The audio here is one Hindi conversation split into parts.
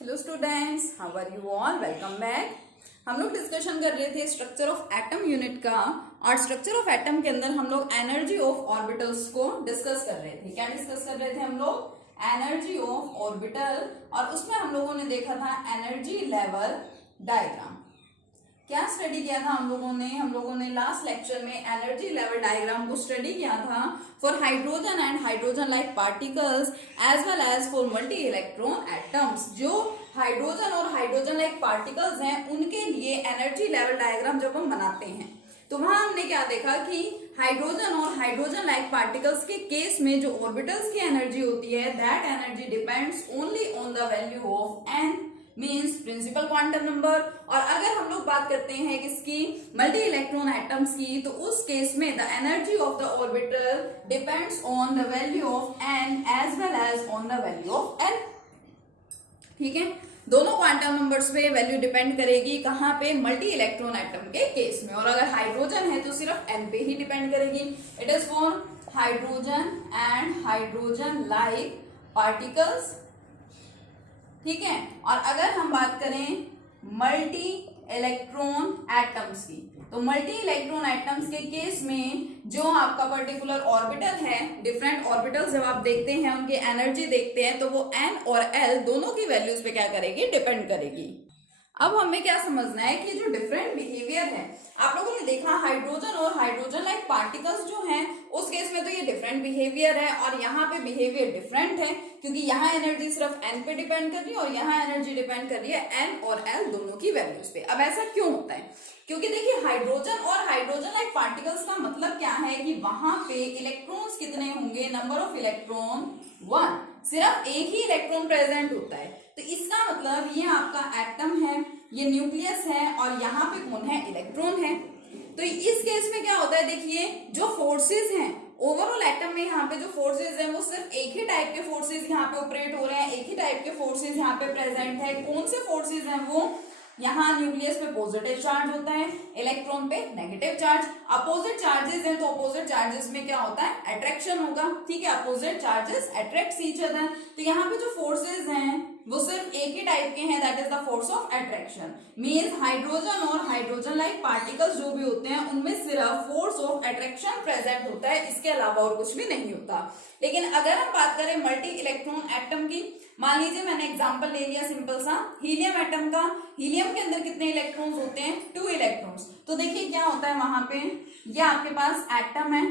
Hello students, how are you all? Welcome back. हम लोग डिस्कशन कर रहे थे स्ट्रक्चर ऑफ एटम यूनिट का, और स्ट्रक्चर ऑफ एटम के अंदर हम लोग एनर्जी ऑफ ऑर्बिटल्स को डिस्कस कर रहे थे। क्या डिस्कस कर रहे थे हम लोग? एनर्जी ऑफ ऑर्बिटल, और उसमें हम लोगों ने देखा था एनर्जी लेवल डायग्राम। क्या स्टडी किया था हम लोगों ने लास्ट लेक्चर में एनर्जी लेवल डायग्राम को स्टडी किया था for hydrogen and hydrogen like particles as well as for multi electron atoms. जो हाइड्रोजन और हाइड्रोजन लाइक पार्टिकल्स हैं उनके लिए एनर्जी लेवल डायग्राम जब हम बनाते हैं तो वहां हमने क्या देखा कि हाइड्रोजन और हाइड्रोजन लाइक पार्टिकल्स के केस में जो ऑर्बिटल्स की एनर्जी होती है that energy depends only on the value of n means principal quantum number. और अगर हम लोग बात करते हैं किसकी? मल्टी इलेक्ट्रॉन एटम्स की, तो उस केस में the energy of the orbital depends on the value of n as well as on the value of l. ठीक है, दोनों क्वांटम नंबर्स पे वैल्यू डिपेंड करेगी। कहां पे? मल्टी इलेक्ट्रॉन एटम के केस में। और अगर हाइड्रोजन है तो सिर्फ एन पे ही डिपेंड करेगी। It is for hydrogen and hydrogen like particles. ठीक है, और अगर हम बात करें मल्टी इलेक्ट्रॉन एटम्स की, तो मल्टी इलेक्ट्रॉन एटम्स के केस में जो आपका पर्टिकुलर ऑर्बिटल है, डिफरेंट ऑर्बिटल्स जब आप देखते हैं उनकी एनर्जी देखते हैं तो वो एन और एल दोनों की वैल्यूज पे क्या करेगी? डिपेंड करेगी। अब हमें क्या समझना है कि जो डिफरेंट बिहेवियर है, आप लोगों ने देखा हाइड्रोजन और हाइड्रोजन लाइक पार्टिकल्स जो हैं उस केस में तो ये डिफरेंट बिहेवियर है, और यहाँ पे बिहेवियर डिफरेंट है क्योंकि यहाँ एनर्जी सिर्फ एन पे डिपेंड कर रही है और यहाँ एनर्जी डिपेंड कर रही है एन और एल दोनों की वैल्यूज पे। अब ऐसा क्यों होता है? क्योंकि देखिए हाइड्रोजन और हाइड्रोजन लाइक पार्टिकल्स का मतलब क्या है कि वहां पे इलेक्ट्रॉन्स कितने होंगे? नंबर ऑफ इलेक्ट्रॉन 1, सिर्फ एक ही इलेक्ट्रॉन प्रेजेंट होता है। तो इसका मतलब ये आपका एटम है, ये न्यूक्लियस है, और यहाँ पे कौन है? इलेक्ट्रॉन है। तो इस केस में क्या होता है? देखिए जो फोर्सेस हैं ओवरऑल एटम में, यहाँ पे जो फोर्सेस हैं वो सिर्फ एक ही टाइप के फोर्सेस यहाँ पे ऑपरेट हो रहे हैं, एक ही टाइप के फोर्सेस यहाँ पे प्रेजेंट है। कौन से फोर्सेस हैं वो? यहाँ न्यूक्लियस पे पॉजिटिव चार्ज होता है, इलेक्ट्रॉन पे नेगेटिव चार्ज। अपोजिट चार्जेस हैं तो अपोजिट चार्जेस में क्या होता है? अट्रैक्शन होगा। ठीक है, opposite charges attract each other. तो यहाँ पे जो फोर्सेस हैं वो सिर्फ एक ही टाइप के हैं, that is the force of attraction. Means hydrogen और हाइड्रोजन लाइक पार्टिकल्स जो भी होते हैं उनमें सिर्फ फोर्स ऑफ अट्रैक्शन प्रेजेंट होता है, इसके अलावा और कुछ भी नहीं होता। लेकिन अगर हम बात करें मल्टी इलेक्ट्रॉन एटम की, मान लीजिए मैंने एग्जांपल ले लिया सिंपल सा हीलियम एटम का। हीलियम के अंदर कितने इलेक्ट्रॉन्स होते हैं? 2 इलेक्ट्रॉन्स। तो देखिए क्या होता है वहां पे, ये आपके पास एटम है,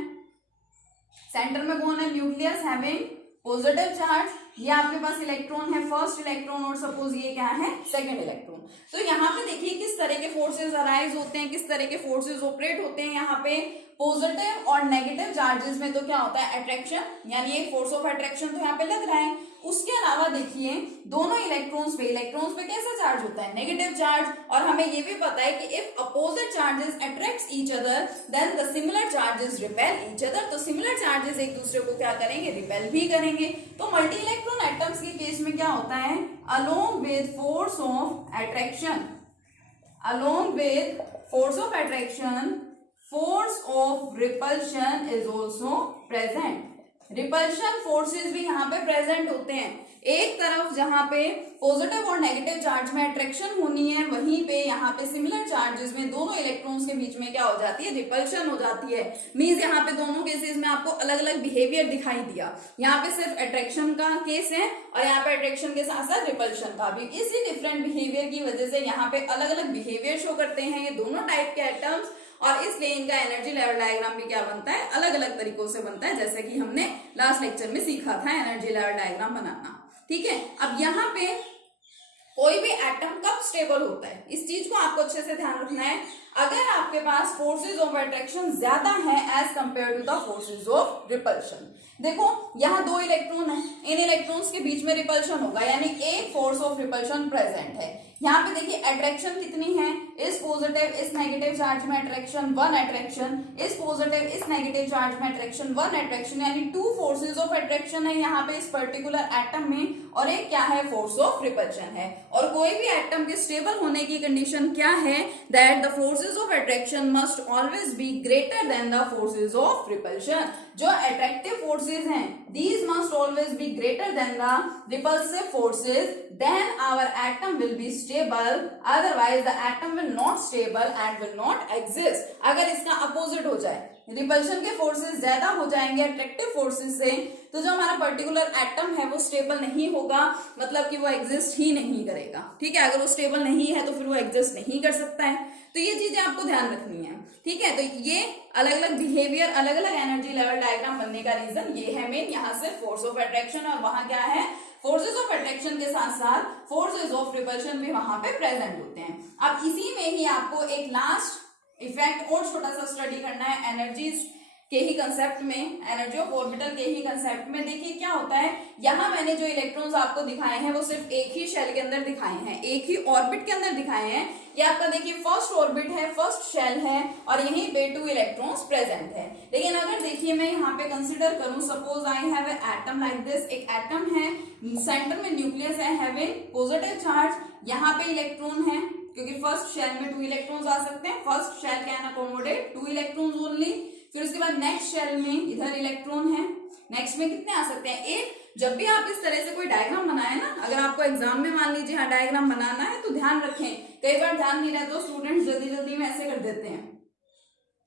सेंटर में कौन है? Nucleus having positive charge. ये आपके पास इलेक्ट्रॉन है, फर्स्ट इलेक्ट्रॉन, और सपोज ये क्या है? Second electron. तो यहाँ पे देखिए किस तरह के फोर्सेस अराइज होते हैं, किस तरह के फोर्सेस ऑपरेट होते हैं। यहाँ पे पॉजिटिव और नेगेटिव चार्जेस में तो क्या होता है? अट्रैक्शन, यानी एक फोर्स ऑफ अट्रैक्शन तो यहाँ पे लग रहा है। उसके अलावा देखिए दोनों इलेक्ट्रॉन्स पे कैसा चार्ज होता है? Negative charge. और हमें ये भी पता है कि if opposite charges attracts each other than the similar charges repel each other. तो सिमिलर चार्जेस एक दूसरे को क्या करेंगे? रिपेल भी करेंगे। तो मल्टी इलेक्ट्रॉन एटम्स के केस में क्या होता है? Along with force of attraction, force of repulsion is also present. Repulsion forces भी यहाँ पे प्रेजेंट होते हैं। एक तरफ जहां पे पॉजिटिव और नेगेटिव चार्ज में अट्रैक्शन होनी है, वहीं पे यहाँ पे सिमिलर चार्जेस में दोनों इलेक्ट्रॉन्स के बीच में क्या हो जाती है? रिपल्शन हो जाती है। मींस यहाँ पे दोनों केसेस में आपको अलग अलग बिहेवियर दिखाई दिया। यहाँ पे सिर्फ अट्रैक्शन का केस है और यहाँ पे अट्रैक्शन के साथ साथ रिपल्शन का भी। इसी डिफरेंट बिहेवियर की वजह से यहाँ पे अलग अलग बिहेवियर शो करते हैं ये दोनों टाइप के एटम्स, और इसलिए इनका एनर्जी लेवल डायग्राम भी क्या बनता है? अलग अलग तरीकों से बनता है, जैसे कि हमने लास्ट लेक्चर में सीखा था एनर्जी लेवल डायग्राम बनाना। ठीक है, अब यहाँ पे कोई भी एटम कब स्टेबल होता है, इस चीज को आपको अच्छे से ध्यान रखना है। अगर आपके पास फोर्सेज ऑफ अट्रैक्शन ज्यादा है as compare to the forces of repulsion. देखो यहाँ 2 इलेक्ट्रॉन है, इन इलेक्ट्रॉन्स के बीच में रिपल्शन होगा, यानी एक फोर्स ऑफ रिपल्शन प्रेजेंट है। यहाँ पे देखिए अट्रैक्शन कितनी है? इस पॉजिटिव इस नेगेटिव चार्ज में अट्रैक्शन 1 अट्रैक्शन, इस पॉजिटिव इस नेगेटिव चार्ज में अट्रैक्शन 1 अट्रैक्शन, यानी 2 फोर्सेज ऑफ अट्रैक्शन है यहाँ पे इस पर्टिकुलर एटम में, और एक क्या है? फोर्स ऑफ रिपल्शन है। और कोई भी एटम के स्टेबल होने की कंडीशन क्या है? That the forces forces of attraction must always be greater than the forces of repulsion. जो अट्रैक्टिव फोर्सेज हैं these must always be greater than the repulsive forces, then our atom will be stable, otherwise the atom will not stable and will not exist. अगर इसका अपोजिट हो जाए, रिपल्शन के फोर्सेस ज्यादा हो जाएंगे अट्रैक्टिव फोर्सेस से, तो जो हमारा पर्टिकुलर एटम है वो स्टेबल नहीं होगा, मतलब कि वो एग्जिस्ट ही नहीं करेगा। ठीक है, अगर वो स्टेबल नहीं है तो फिर वो एग्जिस्ट नहीं कर सकता है। तो ये चीजें आपको ध्यान रखनी है। ठीक है, तो ये अलग अलग बिहेवियर, अलग अलग एनर्जी लेवल डायग्राम बनने का रीजन ये है मेन। यहाँ से फोर्स ऑफ अट्रैक्शन और वहां क्या है, फोर्सेस ऑफ अट्रैक्शन के साथ साथ फोर्सेस ऑफ रिपल्शन भी वहां पे प्रेजेंट होते हैं। अब इसी में ही आपको एक लास्ट इफेक्ट और छोटा सा स्टडी करना है एनर्जीज के ही कंसेप्ट में, एनर्जी ऑफ ऑर्बिटल के ही कंसेप्ट में। देखिए क्या होता है, यहाँ मैंने जो इलेक्ट्रॉन्स आपको दिखाए हैं वो सिर्फ एक ही शेल के अंदर दिखाए हैं, एक ही ऑर्बिट के अंदर दिखाए हैं। ये आपका देखिए फर्स्ट ऑर्बिट है, फर्स्ट शेल है और यहीं पे 2 इलेक्ट्रॉन्स प्रेजेंट है। लेकिन अगर देखिए मैं यहाँ पे कंसिडर करूं, suppose I have atom like this, एक एटम है, सेंटर में न्यूक्लियस है हैविंग पॉजिटिव चार्ज, यहाँ पे इलेक्ट्रॉन है क्योंकि फर्स्ट शेल में 2 इलेक्ट्रॉन्स आ सकते हैं, first shell can accommodate 2 electrons only. फिर उसके बाद नेक्स्ट शेल में इधर इलेक्ट्रॉन है, नेक्स्ट में कितने आ सकते हैं, 1। जब भी आप इस तरह से कोई डायग्राम बनाए ना, अगर आपको एग्जाम में मान लीजिए हाँ डायग्राम बनाना है तो ध्यान रखें, कई बार ध्यान नहीं रहता तो स्टूडेंट्स जल्दी जल्दी में ऐसे कर देते हैं,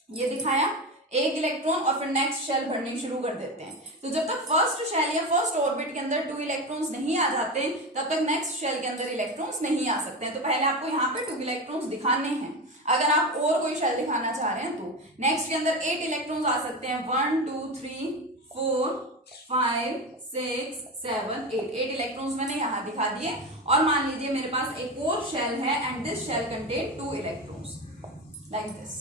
ये दिखाया 1 इलेक्ट्रॉन और फिर नेक्स्ट शेल भरनी शुरू कर देते हैं। तो जब तक फर्स्ट शेल या फर्स्ट ऑर्बिट के अंदर 2 इलेक्ट्रॉन्स नहीं आ जाते तब तक नेक्स्ट शेल के अंदर इलेक्ट्रॉन्स नहीं आ सकते हैं। तो पहले आपको यहाँ पे 2 इलेक्ट्रॉन्स दिखाने हैं। अगर आप और कोई शेल दिखाना चाह रहे हैं तो नेक्स्ट के अंदर 8 इलेक्ट्रॉन्स आ सकते हैं, 1 2 3 4 5 6 7 8 इलेक्ट्रॉन्स मैंने यहाँ दिखा दिए। और मान लीजिए मेरे पास एक और शेल है and this shell contain 2 electrons like this.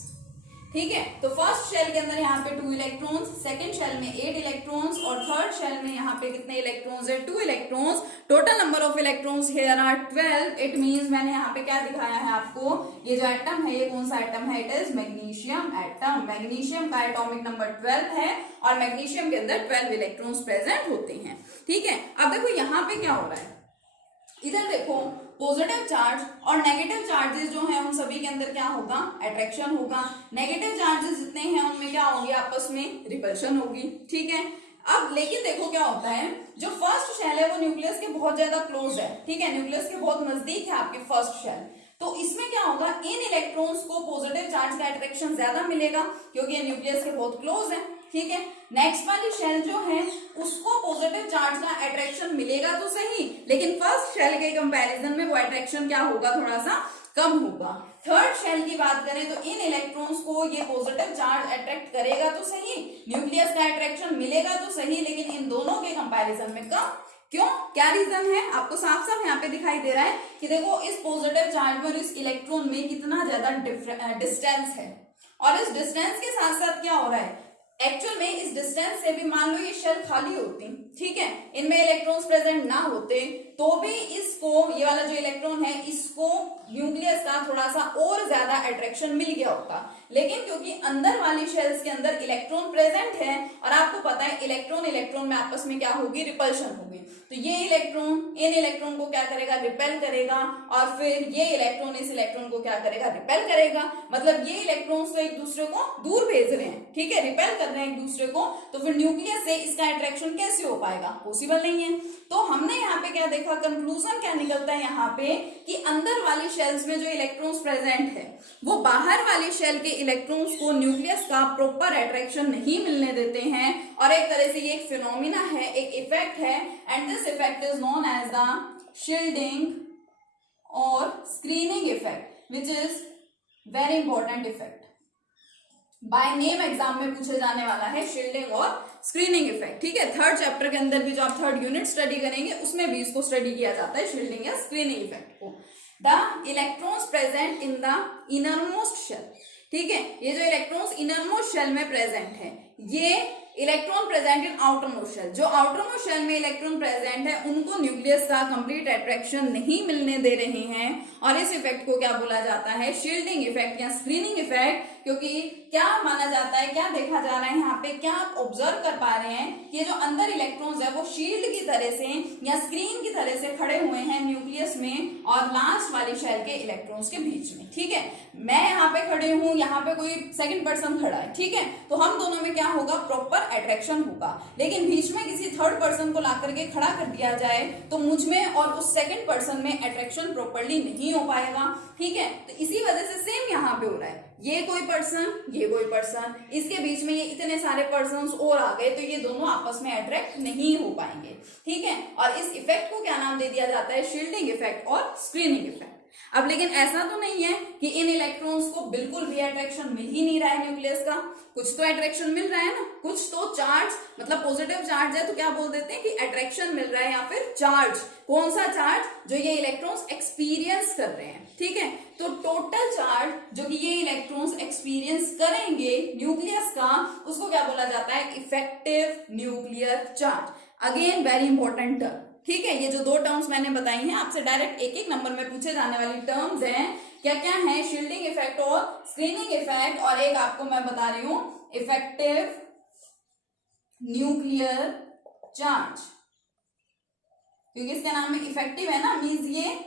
ठीक है, तो फर्स्ट शेल के अंदर यहाँ पे 2 इलेक्ट्रॉन्स, सेकंड शेल में 8 इलेक्ट्रॉन्स और थर्ड शेल में यहाँ पे कितने इलेक्ट्रॉन्स है, 2 electrons. Total number of electrons here are 12। It means मैंने यहाँ पे क्या दिखाया है आपको, ये जो एटम है ये कौन सा एटम है, it is magnesium atom. Magnesium का एटॉमिक नंबर 12 है और मैग्नीशियम के अंदर 12 इलेक्ट्रॉन्स प्रेजेंट होते हैं। ठीक है, अब देखो यहाँ पे क्या हो रहा है, इधर देखो पॉजिटिव चार्ज और नेगेटिव चार्जेस जो हैं उन सभी के अंदर क्या होगा, अट्रैक्शन होगा। नेगेटिव चार्जेस जितने हैं उनमें क्या होगी, आपस में रिपल्शन होगी। ठीक है, अब लेकिन देखो क्या होता है, जो फर्स्ट शेल है वो न्यूक्लियस के बहुत ज्यादा क्लोज है। ठीक है, न्यूक्लियस के बहुत नजदीक है आपके फर्स्ट शेल, तो इसमें क्या होगा, इन इलेक्ट्रॉन्स को पॉजिटिव चार्ज का अट्रैक्शन ज्यादा मिलेगा क्योंकि ये न्यूक्लियस के बहुत क्लोज है। ठीक है, नेक्स्ट वाली शेल जो है उसको पॉजिटिव चार्ज का अट्रैक्शन मिलेगा तो सही, लेकिन फर्स्ट शेल के कंपैरिजन में वो अट्रैक्शन क्या होगा, थोड़ा सा कम होगा। थर्ड शेल की बात करें तो इन इलेक्ट्रॉन्स को ये पॉजिटिव चार्ज अट्रैक्ट करेगा तो सही, न्यूक्लियस का अट्रैक्शन मिलेगा तो सही, लेकिन इन दोनों के कंपैरिजन में कम। क्यों, क्या रीजन है, आपको साफ साफ यहाँ पे दिखाई दे रहा है कि देखो इस पॉजिटिव चार्ज में और इस इलेक्ट्रॉन में कितना ज्यादा डिस्टेंस है, और इस डिस्टेंस के साथ साथ क्या हो रहा है, एक्चुअल में इस डिस्टेंस से भी मान लो ये शेल खाली होती, ठीक है, इनमें इलेक्ट्रॉन्स प्रेजेंट ना होते तो भी इसको, ये वाला जो इलेक्ट्रॉन है इसको न्यूक्लियस का थोड़ा सा और ज्यादा अट्रैक्शन मिल गया होता। लेकिन क्योंकि अंदर वाली शेल्स के अंदर इलेक्ट्रॉन प्रेजेंट है और आपको पता है इलेक्ट्रॉन इलेक्ट्रॉन में आपस में क्या होगी, रिपल्शन होगी, तो ये इलेक्ट्रॉन इन इलेक्ट्रॉन को क्या करेगा, रिपेल करेगा, और फिर ये इलेक्ट्रॉन इस इलेक्ट्रॉन को क्या करेगा, रिपेल करेगा। मतलब ये इलेक्ट्रॉन्स तो एक दूसरे को दूर भेज रहे हैं, ठीक है, रिपेल कर रहे हैं एक दूसरे को, तो फिर न्यूक्लियस से इसका अट्रैक्शन कैसे हो पाएगा, पॉसिबल नहीं है। तो हमने यहाँ पे क्या देखा, कंक्लूजन क्या निकलता है यहाँ पे कि अंदर वाली शेल्स में जो इलेक्ट्रॉन्स प्रेजेंट है वो बाहर वाली शेल के इलेक्ट्रॉन्स को न्यूक्लियस का प्रॉपर अट्रैक्शन नहीं मिलने देते हैं, और एक तरह से ये एक फिनोमिना है, एक इफेक्ट है, and this effect is known as the shielding और screening effect, which is very important effect. By name exam में पूछे जाने वाला है शील्डिंग और स्क्रीनिंग इफेक्ट। ठीक है, थर्ड चैप्टर के अंदर भी जो आप थर्ड यूनिट स्टडी करेंगे उसमें भी इसको स्टडी किया जाता है, शील्डिंग या स्क्रीनिंग इफेक्ट को। The electrons present in the innermost shell, ठीक है, ये जो इलेक्ट्रॉन्स इनरमोस्ट शेल में प्रेजेंट है, ये electron present in outermost shell, जो आउटरमोस्ट शेल में इलेक्ट्रॉन प्रेजेंट है उनको न्यूक्लियस का कंप्लीट अट्रैक्शन नहीं मिलने दे रहे हैं, और इस इफेक्ट को क्या बोला जाता है, शील्डिंग इफेक्ट या स्क्रीनिंग इफेक्ट। क्योंकि क्या माना जाता है, क्या देखा जा रहा है यहाँ पे, क्या आप ऑब्जर्व कर पा रहे हैं कि ये जो अंदर इलेक्ट्रॉन्स है वो शील्ड की तरह से या स्क्रीन की तरह से खड़े हुए हैं न्यूक्लियस में और लास्ट वाली शेल के इलेक्ट्रॉन्स के बीच में। ठीक है, मैं यहाँ पे खड़े हूँ, यहाँ पे कोई सेकंड पर्सन खड़ा है। ठीक है, तो हम दोनों में क्या होगा, प्रॉपर अट्रैक्शन होगा। लेकिन बीच में किसी थर्ड पर्सन को ला करके खड़ा कर दिया जाए तो मुझ में और उस सेकंड पर्सन में अट्रैक्शन प्रॉपरली नहीं हो पाएगा। ठीक है, तो इसी वजह से सेम यहाँ पे हो रहा है, ये कोई पर्सन, ये कोई पर्सन, इसके बीच में ये इतने सारे पर्सन्स और आ गए तो ये दोनों आपस में अट्रैक्ट नहीं हो पाएंगे। ठीक है, और इस इफेक्ट को क्या नाम दे दिया जाता है, शील्डिंग इफेक्ट और स्क्रीनिंग इफेक्ट। अब लेकिन ऐसा तो नहीं है कि इन इलेक्ट्रॉन्स को बिल्कुल भी अट्रैक्शन मिल ही नहीं रहा है न्यूक्लियस का, कुछ तो अट्रैक्शन मिल रहा है ना, कुछ तो चार्ज, मतलब पॉजिटिव चार्ज है तो क्या बोल देते हैं कि अट्रैक्शन मिल रहा है, या फिर चार्ज, कौन सा चार्ज, जो ये इलेक्ट्रॉन्स एक्सपीरियंस कर रहे हैं। ठीक है, तो टोटल चार्ज जो कि ये इलेक्ट्रॉन्स एक्सपीरियंस करेंगे न्यूक्लियस का, उसको क्या बोला जाता है, effective nuclear charge. Again very important term. ठीक है, ये जो दो टर्म्स मैंने बताई हैं आपसे डायरेक्ट एक एक नंबर में पूछे जाने वाली टर्म्स हैं, क्या क्या है, शील्डिंग इफेक्ट और स्क्रीनिंग इफेक्ट, और एक आपको मैं बता रही हूं इफेक्टिव न्यूक्लियर चार्ज, क्योंकि इसका नाम में इफेक्टिव है ना, मींस ये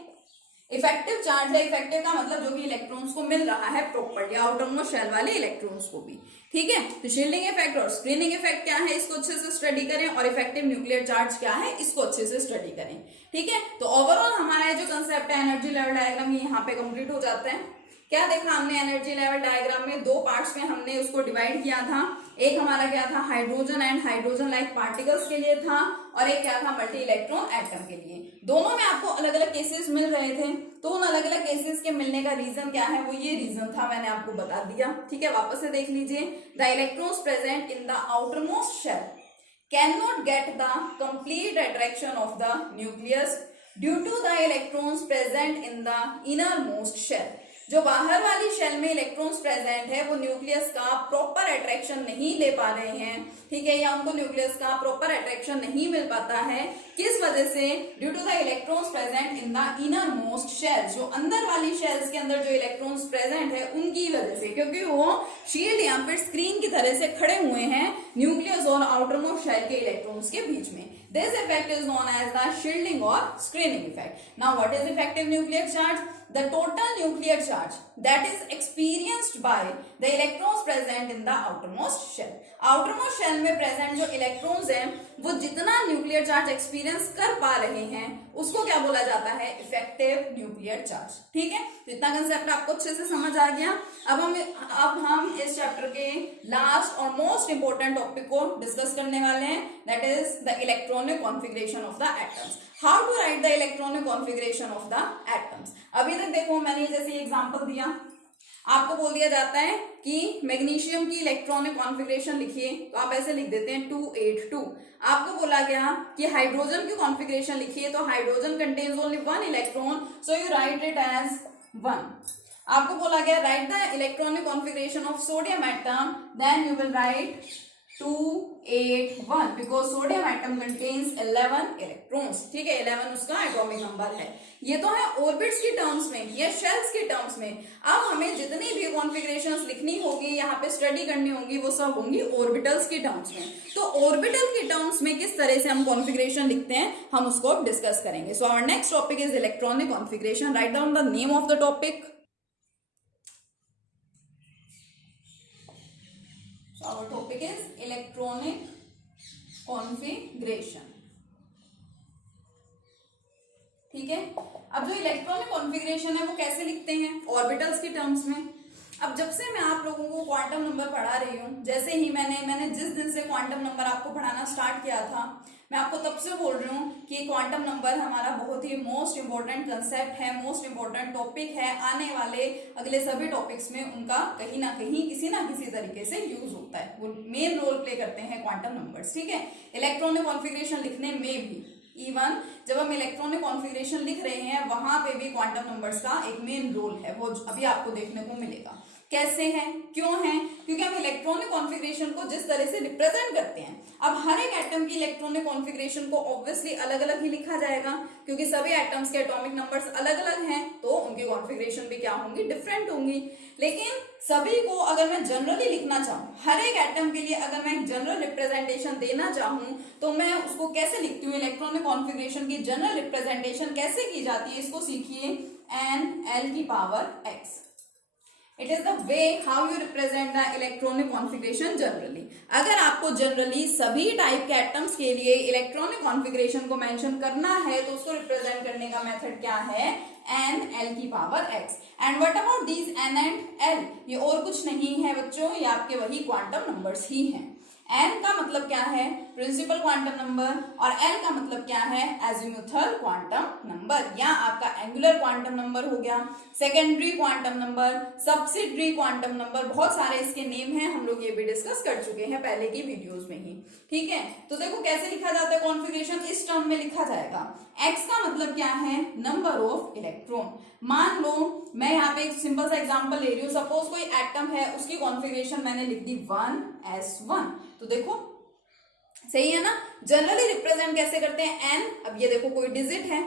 इफेक्टिव चार्ज है। इफेक्टिव का मतलब जो कि इलेक्ट्रॉन्स को मिल रहा है प्रॉपर्ली, आउटर मोस्ट शेल वाले इलेक्ट्रॉन्स को भी। ठीक है, तो शील्डिंग इफेक्ट और स्क्रीनिंग इफेक्ट क्या है, इसको अच्छे से स्टडी करें, और इफेक्टिव न्यूक्लियर चार्ज क्या है, इसको अच्छे से स्टडी करें। ठीक है, तो ओवरऑल हमारा जो कंसेप्ट है एनर्जी लेवल डायग्राम, ये यहाँ पे कंप्लीट हो जाता है। क्या देखा हमने एनर्जी लेवल डायग्राम में, दो पार्ट्स में हमने उसको डिवाइड किया था। एक हमारा क्या था, hydrogen and hydrogen like particles के लिए था, और एक क्या था, मल्टी इलेक्ट्रॉन एटम के लिए। दोनों में आपको अलग अलग केसेस मिल रहे थे, तो उन अलग अलग केसेस के मिलने का रीजन क्या है, वो ये रीजन था, मैंने आपको बता दिया। ठीक है, वापस से देख लीजिए, the electrons present in the outermost shell cannot get the complete attraction of the nucleus due to the electrons present in the innermost shell. जो बाहर वाली शेल में इलेक्ट्रॉन्स प्रेजेंट है वो न्यूक्लियस का प्रॉपर अट्रैक्शन नहीं ले पा रहे हैं। ठीक है, या उनको न्यूक्लियस का प्रॉपर अट्रैक्शन नहीं मिल पाता है, किस वजह से, due to the electrons present in the innermost shell, जो अंदर वाली शेल्स के अंदर जो इलेक्ट्रॉन्स प्रेजेंट है उनकी वजह से, क्योंकि वो शील्ड या फिर स्क्रीन की तरह से खड़े हुए हैं न्यूक्लियस और आउटर मोस्ट शेल के इलेक्ट्रॉन्स के बीच में। This effect is known as the shielding or screening effect. Now, what is effective nuclear charge? The total nuclear charge that is experienced by the electrons present in the outermost shell. outermost shell में present जो electrons हैं वो जितना nuclear charge experience कर पा रहे हैं उसको क्या बोला जाता है, effective nuclear charge। ठीक है, तो इतना कंसेप्ट आपको अच्छे से समझ आ गया। अब हम इस चैप्टर के लास्ट और मोस्ट इंपोर्टेंट टॉपिक को डिस्कस करने वाले हैं, that is the electronic configuration of the atoms. How to write the electronic configuration of the atoms. अभी तक देखो मैंने जैसे एग्जांपल दिया, आपको बोल दिया जाता है कि मैग्नीशियम की इलेक्ट्रॉनिक कॉन्फ़िगरेशन लिखिए, तो आप ऐसे लिख देते हैं 282। आपको बोला गया कि हाइड्रोजन की कॉन्फ़िगरेशन लिखिए, तो hydrogen contains only 1 electron, so you write it as 1। आपको बोला गया write the electronic configuration of sodium atom, then you will write 281 because sodium atom contains 11 electrons. ठीक है, 11 उसका एटॉमिक नंबर है। ये तो है ऑर्बिट्स की टर्म्स में या शेल्स की टर्म्स में। अब हमें जितनी भी कॉन्फ़िगरेशंस लिखनी होगी, यहाँ पे स्टडी करनी होगी, वो सब होंगी ऑर्बिटल्स की टर्म्स में। तो ऑर्बिटल की टर्म्स में किस तरह से हम कॉन्फ़िगरेशन लिखते हैं हम उसको डिस्कस करेंगे। So our next topic is electronic configuration. Write down the name of the topic. Our topic is electronic configuration। ठीक है, अब जो इलेक्ट्रॉनिक कॉन्फ़िगरेशन है वो कैसे लिखते हैं, ऑर्बिटल्स की टर्म्स में। अब जब से मैं आप लोगों को क्वांटम नंबर पढ़ा रही हूँ, जैसे ही मैंने जिस दिन से क्वांटम नंबर आपको पढ़ाना स्टार्ट किया था, मैं आपको तब से बोल रही हूँ कि क्वांटम नंबर हमारा बहुत ही मोस्ट इंपॉर्टेंट कंसेप्ट है, मोस्ट इंपॉर्टेंट टॉपिक है। आने वाले अगले सभी टॉपिक्स में उनका कहीं ना कहीं किसी ना किसी तरीके से यूज होता है, वो मेन रोल प्ले करते हैं क्वांटम नंबर्स। ठीक है, इलेक्ट्रॉनिक कॉन्फ़िगरेशन लिखने में भी, इवन जब हम इलेक्ट्रॉनिक कॉन्फ़िगरेशन लिख रहे हैं वहां पे भी क्वांटम नंबर्स का एक मेन रोल है, वो अभी आपको देखने को मिलेगा। कैसे हैं, क्यों हैं? क्योंकि हम इलेक्ट्रॉनिक कॉन्फ़िगरेशन को जिस तरह से रिप्रेजेंट करते हैं, अब हर एक एटम की इलेक्ट्रॉनिक कॉन्फ़िगरेशन को ऑब्वियसली अलग अलग ही लिखा जाएगा, क्योंकि सभी एटम्स के एटॉमिक नंबर्स अलग अलग हैं, तो उनकी कॉन्फ़िगरेशन भी क्या होंगी, डिफरेंट होंगी। लेकिन सभी को अगर मैं जनरली लिखना चाहूँ, हर एक एटम के लिए अगर मैं एक जनरल रिप्रेजेंटेशन देना चाहूँ, तो मैं उसको कैसे लिखती हूँ, इलेक्ट्रॉनिक कॉन्फ़िगरेशन की जनरल रिप्रेजेंटेशन कैसे की जाती है, इसको सीखिए। NL⁻x, it is the way how you represent the electronic configuration generally. अगर आपको जनरली सभी टाइप के एटम्स के लिए इलेक्ट्रॉनिक कॉन्फ़िगरेशन को मेंशन करना है, तो उसको रिप्रेजेंट करने का मेथड क्या है, NL⁻x। And what about these N and L, ये और कुछ नहीं है बच्चों, ये आपके वही क्वांटम नंबर्स ही हैं। N का मतलब क्या है, प्रिंसिपल क्वांटम नंबर, और L का मतलब क्या है, एजिमुथल क्वांटम नंबर, या आपका एंगुलर क्वांटम नंबर हो गया, secondary quantum number, subsidiary quantum number, बहुत सारे इसके नेम हैं, हम लोग ये भी डिस्कस कर चुके हैं पहले की वीडियोस में ही। ठीक है, तो देखो कैसे लिखा जाता है कॉन्फ़िगरेशन, इस टर्म में लिखा जाएगा। X का मतलब क्या है, नंबर ऑफ इलेक्ट्रॉन। मान लो मैं यहाँ पे एक सिंपल सा एग्जांपल ले रही हूँ, सपोज कोई एटम है, उसकी कॉन्फ़िगरेशन मैंने लिख दी 1s1, तो देखो सही है ना। जनरली रिप्रेजेंट कैसे करते हैं, n, अब ये देखो कोई डिजिट है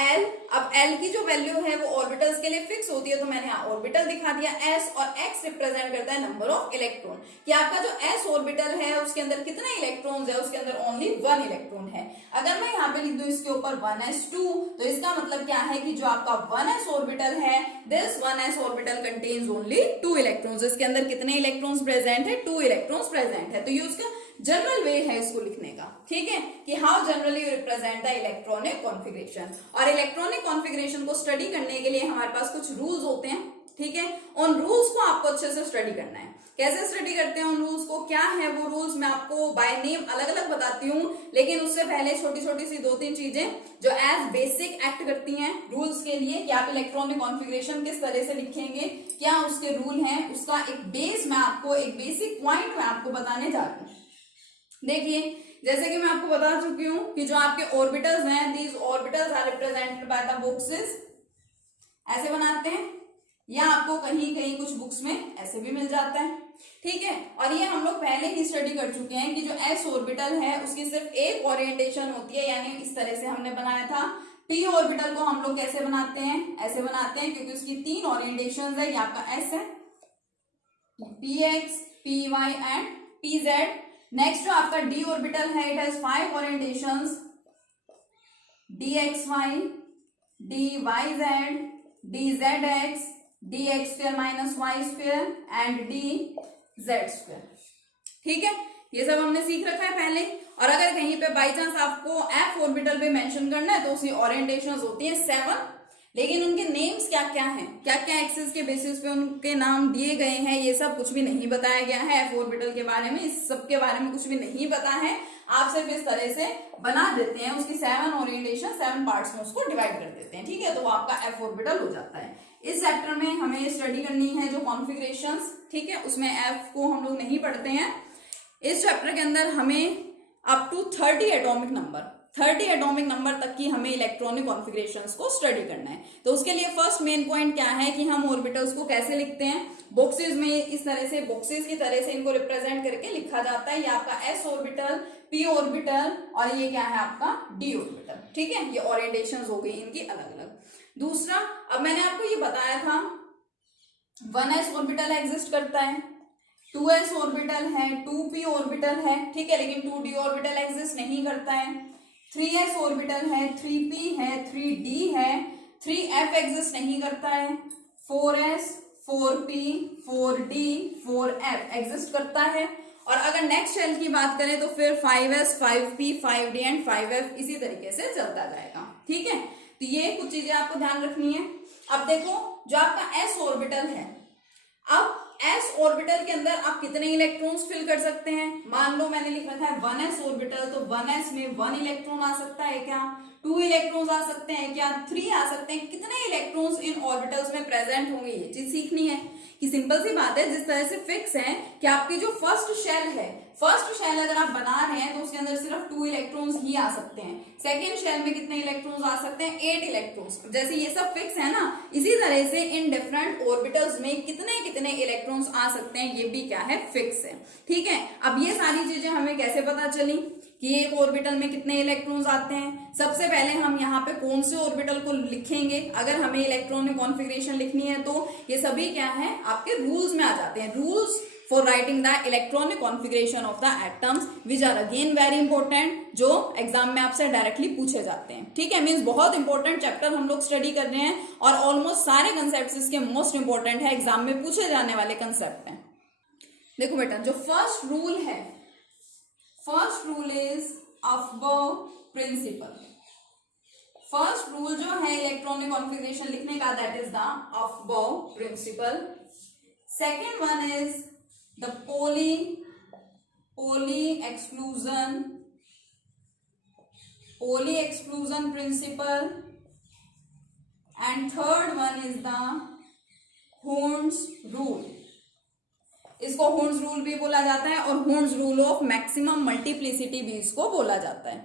L, अब L की जो वैल्यू है वो ऑर्बिटल्स के लिए फिक्स होती है, तो मैंने यहाँ ऑर्बिटल दिखा दिया S, और X रिप्रेजेंट करता है नंबर ऑफ इलेक्ट्रॉन, कि आपका जो S ऑर्बिटल है उसके अंदर कितने इलेक्ट्रॉन्स है, उसके अंदर ओनली 1 इलेक्ट्रॉन है। अगर मैं यहाँ पे लिख दूं इसके ऊपर 1s2, तो इसका मतलब क्या है कि जो आपका 1s ऑर्बिटल है, this 1s orbital contains only 2 electrons, इसके अंदर कितने इलेक्ट्रॉन्स प्रेजेंट है, 2 इलेक्ट्रॉन्स प्रेजेंट है। तो ये उसका जनरल वे है इसको लिखने का, ठीक है, कि how generally represent the electronic configuration. और इलेक्ट्रॉनिक कॉन्फ़िगरेशन को स्टडी करने के लिए हमारे पास कुछ रूल्स होते हैं, ठीक है, उन रूल्स को आपको अच्छे से स्टडी करना है। कैसे स्टडी करते हैं उन रूल्स को, क्या है वो रूल्स, मैं आपको बाय नेम अलग अलग बताती हूँ, लेकिन उससे पहले छोटी छोटी सी 2-3 चीजें जो एज बेसिक एक्ट करती हैं रूल्स के लिए, कि आप इलेक्ट्रॉनिक कॉन्फ़िगरेशन किस तरह से लिखेंगे, क्या उसके रूल हैं, उसका एक बेस मैं आपको, एक बेसिक पॉइंट मैं आपको बताने जा रही हूँ। देखिए, जैसे कि मैं आपको बता चुकी हूं कि जो आपके ऑर्बिटल्स हैं, these orbitals are represented by the boxes, ऐसे बनाते हैं, या आपको कहीं कहीं कुछ बुक्स में ऐसे भी मिल जाता है, ठीक है। और ये हम लोग पहले ही स्टडी कर चुके हैं कि जो s ऑर्बिटल है उसकी सिर्फ एक ओरिएंटेशन होती है, यानी इस तरह से हमने बनाया था। p ऑर्बिटल को हम लोग कैसे बनाते हैं, ऐसे बनाते हैं, क्योंकि उसकी 3 ओरिएंटेशन है, ये आपका s है, px, py and pz। Next जो आपका d ऑर्बिटल है, it has 5 orientations, dxy, dyz, dzx, dx² minus y² and dz², ठीक है। ये सब हमने सीख रखा है पहले। और अगर कहीं पे बाई चांस आपको f ऑर्बिटल पे मेंशन करना है, तो उसकी ओरिएंटेशंस होती है 7, लेकिन उनके नेम्स क्या क्या हैं, क्या क्या एक्सिस के बेसिस पे उनके नाम दिए गए हैं, ये सब कुछ भी नहीं बताया गया है एफ ऑर्बिटल के बारे में, इस सब के बारे में कुछ भी नहीं पता है। आप सिर्फ इस तरह से बना देते हैं, उसकी 7 ओरिएंटेशन 7 पार्ट्स में उसको डिवाइड कर देते हैं, ठीक है, तो वो आपका एफ ऑर्बिटल हो जाता है। इस चैप्टर में हमें स्टडी करनी है जो कॉन्फ़िगरेशंस, ठीक है, उसमें एफ को हम लोग नहीं पढ़ते हैं। इस चैप्टर के अंदर हमें अप टू 30 एटॉमिक नंबर तक की हमें इलेक्ट्रॉनिक कॉन्फ़िगरेशंस को स्टडी करना है। तो उसके लिए फर्स्ट मेन पॉइंट क्या है कि हम ऑर्बिटल्स को कैसे लिखते हैं, बॉक्सेस में इस तरह से, बॉक्सेस की तरह से इनको रिप्रेजेंट करके लिखा जाता है। ये आपका s ऑर्बिटल, p ऑर्बिटल, और ये क्या है आपका d ऑर्बिटल, ठीक है। ये ओरिएंटेशंस हो गई इनकी अलग अलग। दूसरा, अब मैंने आपको ये बताया था 1s ऑर्बिटल एग्जिस्ट करता है, 2s ऑर्बिटल है, 2p ऑर्बिटल है, ठीक है, लेकिन 2d ऑर्बिटल एग्जिस्ट नहीं करता है। 3s ऑर्बिटल है, 3p है, 3d है, 3f एग्जिस्ट नहीं करता है। 4s, 4p, 4d, 4f exist करता है। और अगर नेक्स्ट शेल की बात करें तो फिर 5s, 5p, 5d and 5f इसी तरीके से चलता जाएगा, ठीक है। तो ये कुछ चीजें आपको ध्यान रखनी है। अब देखो, जो आपका s ऑर्बिटल है, अब s ऑर्बिटल के अंदर आप कितने इलेक्ट्रॉन्स फिल कर सकते हैं, मान लो मैंने लिख रखा है 1s ऑर्बिटल, तो 1s में 1 इलेक्ट्रॉन आ सकता है क्या, 2 इलेक्ट्रॉन्स आ सकते हैं क्या, 3 आ सकते हैं, कितने इलेक्ट्रॉन्स इन ऑर्बिटल्स में प्रेजेंट होंगे, ये चीज सीखनी है। कि सिंपल सी बात है, जिस तरह से फिक्स है कि आपकी जो फर्स्ट शेल है, फर्स्ट शेल अगर आप बना रहे हैं तो उसके अंदर सिर्फ 2 इलेक्ट्रॉन्स ही आ सकते हैं। सेकेंड शेल में कितने इलेक्ट्रॉन्स आ सकते हैं, 8 इलेक्ट्रॉन्स। जैसे ये सब फिक्स है ना, इसी तरह से इन डिफरेंट ऑर्बिटल्स में कितने कितने इलेक्ट्रॉन्स आ सकते हैं, ये भी क्या है, फिक्स है। ठीक है, अब ये सारी चीजें हमें कैसे पता चली कि एक ऑर्बिटल में कितने इलेक्ट्रॉन्स आते हैं। सबसे पहले हम यहाँ पे कौन से ऑर्बिटल को लिखेंगे, अगर हमें इलेक्ट्रॉनिक कॉन्फ़िगरेशन लिखनी है तो ये सभी क्या है, आपके रूल्स में आ जाते हैं। Rules for writing the electronic configuration of the atoms which are again very important, जो एग्जाम में आपसे डायरेक्टली पूछे जाते हैं। ठीक है, मीन्स बहुत इंपॉर्टेंट चैप्टर हम लोग स्टडी कर रहे हैं और ऑलमोस्ट सारे कंसेप्ट इसके मोस्ट इंपॉर्टेंट है, एग्जाम में पूछे जाने वाले कंसेप्ट हैं। देखो बेटा, जो फर्स्ट रूल है, first rule is Aufbau principle. First rule जो है इलेक्ट्रॉनिक कॉन्फ़िगरेशन लिखने का, that is the Aufbau principle. Second one is the Pauli exclusion principle, and third one is the Horn's rule। इसको होर्न्स रूल भी बोला जाता है और होर्न्स रूल ऑफ मैक्सिमम मल्टीप्लिसिटी भी इसको बोला जाता है।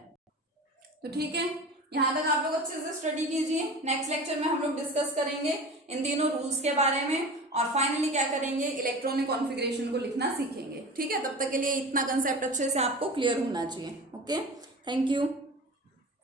तो ठीक है, यहां तक आप लोग अच्छे से स्टडी कीजिए। नेक्स्ट लेक्चर में हम लोग डिस्कस करेंगे इन तीनों रूल्स के बारे में और फाइनली क्या करेंगे, इलेक्ट्रॉनिक कॉन्फ़िगरेशन को लिखना सीखेंगे। ठीक है, तब तक के लिए इतना कंसेप्ट अच्छे से आपको क्लियर होना चाहिए। Okay, thank you.